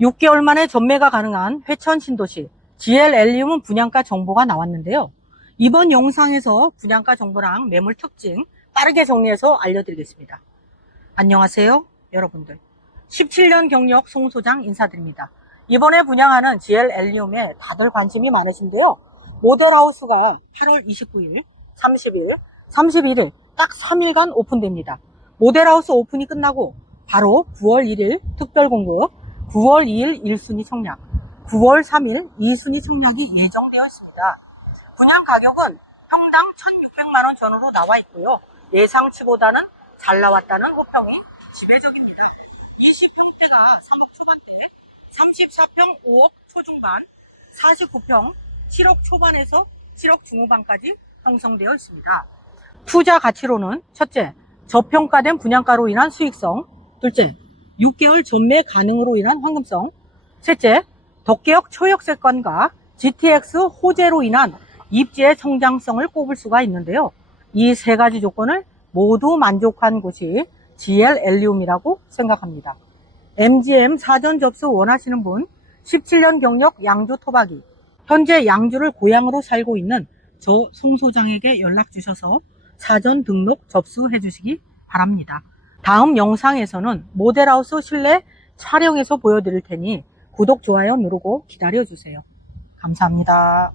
6개월 만에 전매가 가능한 회천 신도시 GL 엘리움은 분양가 정보가 나왔는데요. 이번 영상에서 분양가 정보랑 매물 특징 빠르게 정리해서 알려드리겠습니다. 안녕하세요, 여러분들. 17년 경력 송 소장 인사드립니다. 이번에 분양하는 GL 엘리움에 다들 관심이 많으신데요. 모델하우스가 8월 29일, 30일, 31일 딱 3일간 오픈됩니다. 모델하우스 오픈이 끝나고 바로 9월 1일 특별 공급, 9월 2일 1순위 청약, 9월 3일 2순위 청약이 예정되어 있습니다. 분양 가격은 평당 1,600만원 전후로 나와 있고요. 예상치보다는 잘 나왔다는 호평이 지배적입니다. 20평대가 3억 초반대, 34평 5억 초중반, 49평 7억 초반에서 7억 중후반까지 형성되어 있습니다. 투자 가치로는 첫째, 저평가된 분양가로 인한 수익성, 둘째, 6개월 전매 가능으로 인한 황금성, 셋째, 덕계역 초역세권과 GTX 호재로 인한 입지의 성장성을 꼽을 수가 있는데요. 이 세 가지 조건을 모두 만족한 곳이 GL 엘리움이라고 생각합니다. MGM 사전 접수 원하시는 분, 17년 경력 양주 토박이, 현재 양주를 고향으로 살고 있는 저 송 소장에게 연락 주셔서 사전 등록 접수해 주시기 바랍니다. 다음 영상에서는 모델하우스 실내 촬영해서 보여드릴 테니 구독, 좋아요 누르고 기다려 주세요. 감사합니다.